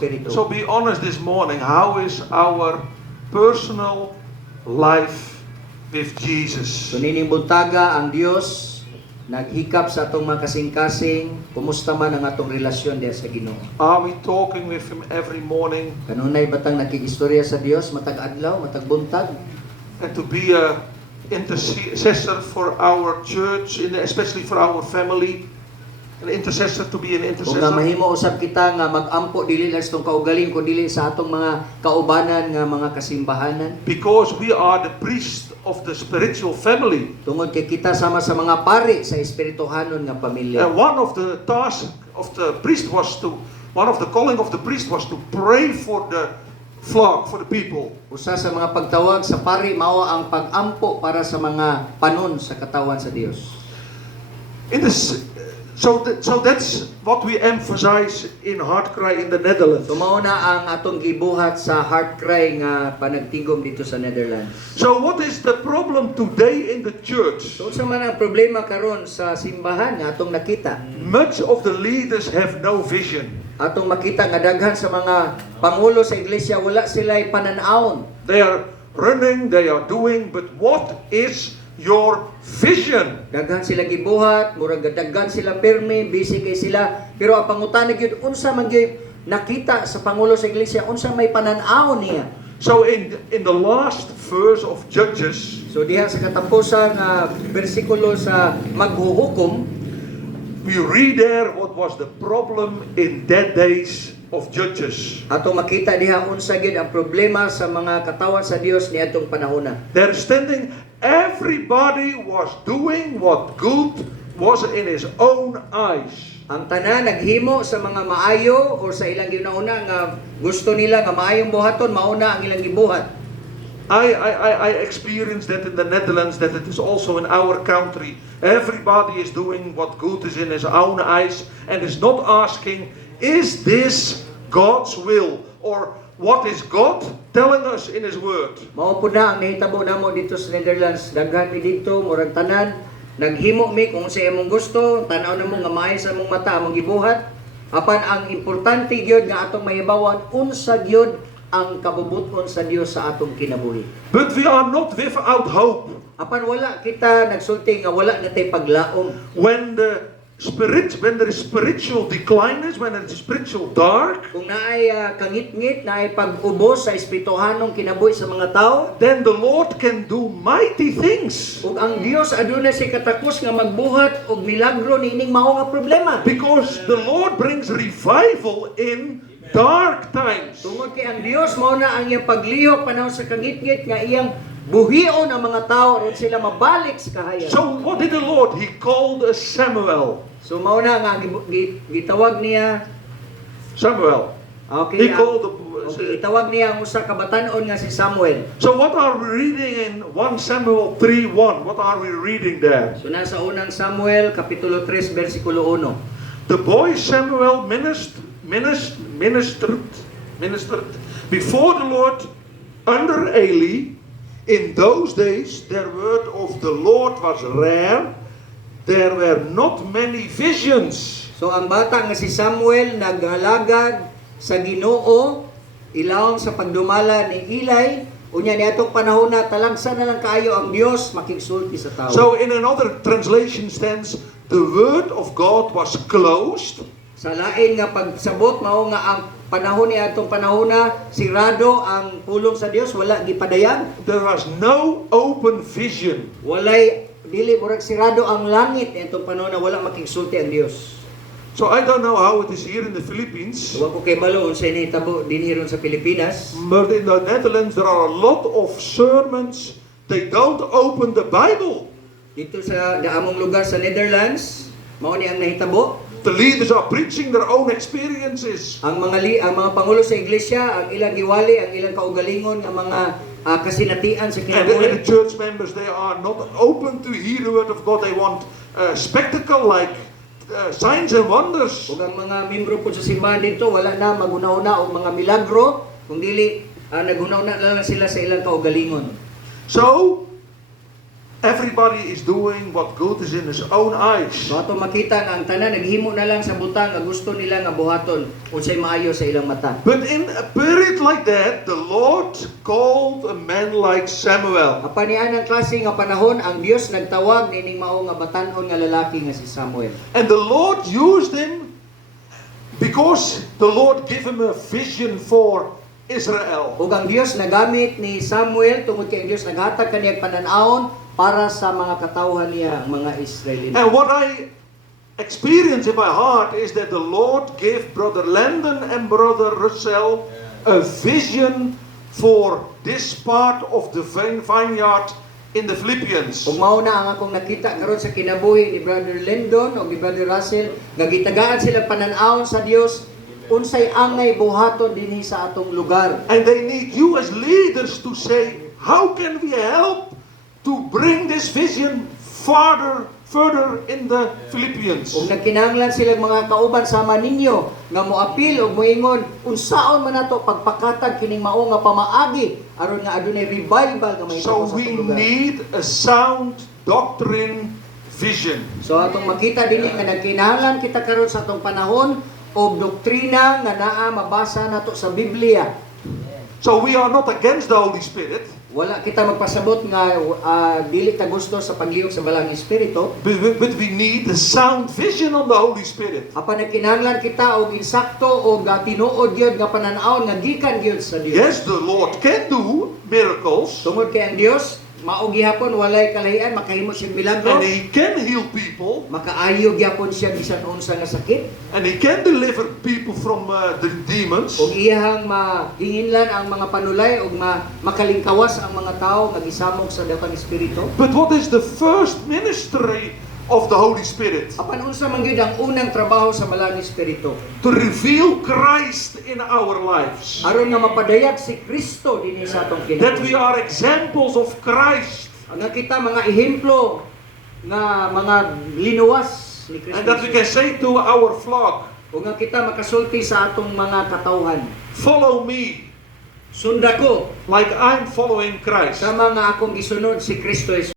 espiritu. So be honest this morning, how is our personal life with Jesus? So nining buntaga ang Dios naghikap sa atong mga kasing-kasing, kumusta man ang atong relasyon diha sa Ginoo? Are we talking with Him every morning? Kanunay batang nakigistorya sa Dios matag adlaw, matag buntag? And to be a intercessor for our church, especially for our family, an intercessor, to be an Kung nga intercessor. mahimo usab kita nga mag-ampo dili lang sa atong kaugaling kundi sa atong mga kaubanan nga mga kasimbahanan. Because we are the priest of the spiritual family. Tungod kay kita sama sa mga pari sa espirituhanon nga pamilya. And one of the tasks of the priest was to, one of the calling of the priest was to pray for the flock, for the people. Usa sa mga pagtawag sa pari mao ang pag-ampo para sa mga panon sa katawan sa Dios. In this, so that's what we emphasize in Hartcry in the Netherlands. So mao na ang atong gibuhat sa heart cry nga panagtigom dito sa Netherlands. So what is the problem today in the church? So unsa man ang problema karon sa simbahan nga atong nakita? Much of the leaders have no vision. Atong makita nga daghan sa mga pangulo sa iglesia wala sila'y pananaon. They are running, they are doing, but what is your vision? Daghan sila gibuhat, murag daghan sila pirmi, busy kay sila. Pero ang pangutana gyud unsa man gyud nakita sa pangulo sa iglesia, unsa may pananaw niya. So in the last verse of Judges, So diha sa katapusan nga bersikulo sa maghuhukom, we read there what was the problem in that days of Judges. ato makita diha unsa gyud ang problema sa mga katawan sa Dios niadtong panahona. They're standing, everybody was doing what good was in his own eyes. Ang tanan naghimo sa mga maayo o sa ilang ginauna nga gusto nila nga maayong buhaton mauna ang ilang gibuhat. I experienced that in the Netherlands, that it is also in our country. Everybody is doing what good is in his own eyes and is not asking, is this God's will? Or what is God telling us in His Word? Mao pud na ang nahitabo namo dito sa Netherlands. Daghan mi dito murag tanan naghimo mi kung sa imong gusto, tan-aw namo nga maayo sa imong mata among gibuhat. Apan ang importante gyud nga atong mahibawan unsa gyud ang kabubuton sa Dios sa atong kinabuhi. But we are not without hope. Apan wala kita nagsulti nga wala natay paglaom. When there is spiritual decline, when there is spiritual dark, Kung naay kangit-ngit, naay pag-ubos sa espirituhanong kinabuhi sa mga tao, then the Lord can do mighty things. ug ang Dios aduna si katakos nga magbuhat og milagro niining mao nga problema. Because the Lord brings revival in dark times. Tungod kay ang Dios mao na ang iyang paglihok panahon sa kangit-ngit nga iyang buhion ang mga tao aron sila mabalik sa kahayan. So what did the Lord? He called Samuel. So mao na nga gitawag niya Samuel. okay, He called okay, itawag niya ang usa ka batan-on nga si Samuel. So what are we reading in 1 Samuel 3:1? What are we reading there? So nasa unang Samuel kapitulo 3 bersikulo 1. The boy Samuel ministered before the Lord under Eli. In those days, the word of the Lord was rare. There were not many visions. So ang bata nga si Samuel naghalagad sa Ginoo ilawom sa pagdumala ni Eli unya niadtong panahon na talagsa na lang kaayo ang Dios makigsulti sa tao. So in another translation stands, the word of God was closed. Sa lain nga pagsabot mao nga ang panahon ni atong panahona sirado ang pulong sa Dios wala gipadayan. There was no open vision. Walay dili murag sirado ang langit nitong panahon na wala makigsulti ang Dios. So I don't know how it is here in the Philippines, Wa ko kay balo unsay nahitabo dinhi ron sa Pilipinas. but in the Netherlands there are a lot of sermons. They don't open the Bible. Dito sa daamong lugar sa Netherlands, mao ni ang nahitabo. The leaders are preaching their own experiences. Ang mga pangulo sa iglesia, ang ilang giwali, ang ilang kaugalingon nga mga kasinatian sa And the kinabuhi. church members, they are not open to hear the word of God. They want spectacle like signs and wonders. Ug ang mga membro po sa simbahan dito wala na magunaw-una og mga milagro, kung dili nagunaw na lang sila sa ilang kaugalingon. So, everybody is doing what good is in his own eyes. So ato makita nga ang tanan naghimo na lang sa butang nga gusto nila nga buhaton unsay maayo sa ilang mata. But in a period like that, the Lord called a man like Samuel. Apan niya ang klase nga panahon ang Dios nagtawag nining mao nga batan-on nga lalaki nga si Samuel. And the Lord used him because the Lord gave him a vision for Israel. Ug ang Dios nagamit ni Samuel tungod kay ang Dios naghatag kaniya pananaon para sa mga katawhan niya ang mga Israelita. And what I experience in my heart is that the Lord gave Brother Landon and Brother Russell a vision for this part of the vineyard in the Philippians. Ug mao na ang akong nakita karon sa kinabuhi ni Brother Lendon o ni Brother Russell nga gitagaan sila pananaon sa Dios unsay angay buhaton dinhi sa atong lugar. And they need you as leaders to say, how can we help to bring this vision further in the Philippians? Ug nagkinahanglan sila mga kauban sama ninyo nga moapil ug moingon unsaon man nato pagpakatag kining mao nga pamaagi aron nga adunay revival nga mahitabo So sa we atong lugar. need a sound doctrine vision. So atong makita dinhi nga nagkinahanglan kita karon sa atong panahon og doktrina nga naa mabasa nato sa Biblia. So we are not against the Holy Spirit, Wala kita magpasabot nga dili ta gusto sa paglihok sa balang espiritu. but we need a sound vision on the Holy Spirit. Apan nagkinahanglan kita og insakto og tinuod gyud nga pananaon nga gikan gyud sa Dios. Yes, the Lord can do miracles, Tungod kay ang Dios mao gihapon walay kalahian makahimo siyang milagro. and He can heal people, Makaayo gyapon siya bisan unsa nga sakit. and He can deliver people from the demons. Ug iyang mahinginlan ang mga panulay ug makalingkawas ang mga tao nga gisamok sa dakang espiritu. But what is the first ministry of the Holy Spirit? Apan unsa man gyud ang unang trabaho sa balang espiritu? To reveal Christ in our lives. Aron nga mapadayag si Kristo dinhi sa atong That we kinabuhi. are examples of Christ. Nga kita mga ehemplo nga mga linuwas ni Kristo. And that we can say to our flock, Ug nga kita makasulti sa atong mga katawhan. follow me Sunda ko like I'm following Christ. sama nga akong gisunod si Kristo Jesus.